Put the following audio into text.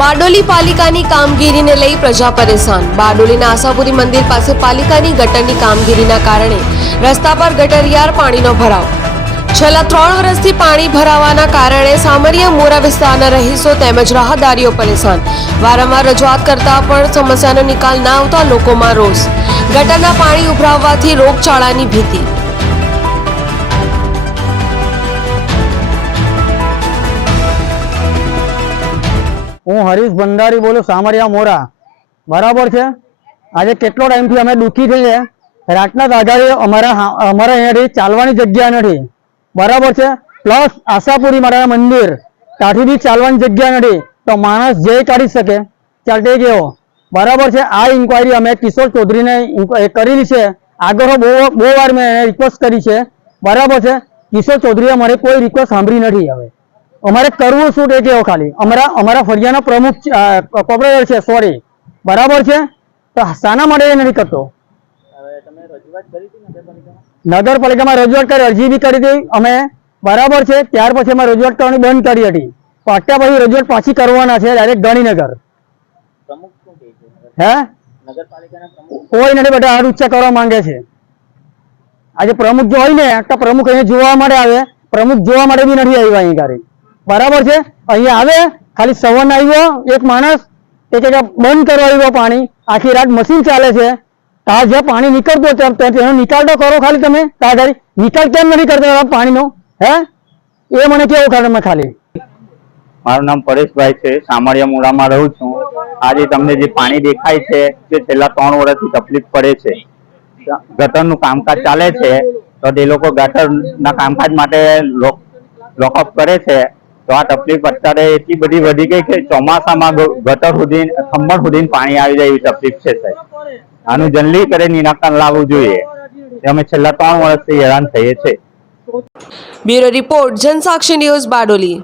બારડોલી પાલિકાની કામગીરીને લઈ પ્રજા પરેશાન. બારડોલીના આશાપુરી મંદિર પાસે પાલિકાની ગટરની કામગીરીના કારણે રસ્તા પર ગટરિયાર પાણીનો ભરાવ. છેલ્લા ત્રણ વર્ષથી પાણી ભરાવાના કારણે સામરિયા મોરા વિસ્તારના રહીશો તેમજ રાહદારીઓ પરેશાન. વારંવાર રજૂઆત કરતા પણ સમસ્યાનો નિકાલ ના આવતા લોકોમાં રોષ. ગટરના પાણી ઉભરાવવાથી રોગચાળાની ભીતિ. હું હરીશ ભંડારી બોલું, સામરિયા મોરા. બરાબર છે? આજે કેટલો ટાઈમથી અમે દુઃખી થઈએ. રાતના દાદાએ અમારા અમારે અહીંયાથી ચાલવાની જગ્યા નથી. બરાબર છે? પ્લસ આશાપુરી મારા મંદિર. ત્યાંથી બી ચાલવાની જગ્યા નથી. તો માણસ જે કાઢી શકે, ચાલ તે કેવો બરાબર છે? આ ઇન્કવાયરી અમે કિશોર ચૌધરીને કરેલી છે. આગળ બહુ બહુ વાર મેં રિક્વેસ્ટ કરી છે. બરાબર છે? કિશોર ચૌધરીએ મારે કોઈ રિક્વેસ્ટ સાંભળી નથી હવે. અમારે કરવું શું તે કેવો ખાલી? અમારા અમારા ફરિયાના પ્રમુખ કોર્પોરેટર છે સોરી બરાબર છે? તો શાના માટે એ નથી કરતો. નગરપાલિકામાં? રજૂઆત કરી અરજી બી કરી હતી. અમે બરાબર છે ત્યાર પછી અમે રજૂઆત કરવાની બંધ કરી હતી. અત્યાર પછી રજૂઆત પાછી કરવાના છે ડાયરેક્ટ ગાંધીનગર. હે? કોઈ નથી બધા હાથ ઉચ્ચા કરવા માંગે છે. આજે પ્રમુખ જો હોય ને તો પ્રમુખ અહીંયા જોવા માટે આવે. પ્રમુખ જોવા માટે બી નથી આવ્યા અહીં ગાડી બરાબર છે? અહીંયા આવે, ખાલી સવન આવ્યો એક માણસ, એક કે કે બંધ કરવા આવ્યો પાણી. આખી રાત મશીન ચાલે છે. તાર જે પાણી નીકળતો તેમ તેમ નિકાલ તો કરો ખાલી તમે ત્યાં ગાડી નિકાલ કેમ નથી કરતા પાણીનો? હે? એ મને કેવું ખાલી તમે ખાલી. મારું નામ પરેશભાઈ છે, સામળિયા મુળામાં રહું છું. આજે તમને જે પાણી દેખાય છે તે છેલ્લા ત્રણ વર્ષથી તકલીફ પડે છે. ગટરનું કામકાજ ચાલે છે, તો તે લોકો ગટરના કામકાજ માટે લોકઅપ કરે છે. તો આ તકલીફ અત્યારે એટલી બધી વધી ગઈ કે ચોમાસામાં ગટર સુધી, ખંભણ સુધી પાણી આવી જાય એવી તકલીફ છે સાહેબ. આનું જલ્દી કરે, નિરાકરણ લાવવું જોઈએ. અમે છેલ્લા ત્રણ વર્ષથી હેરાન થઈએ છીએ. Bureau report Jansakshi news Bardoli.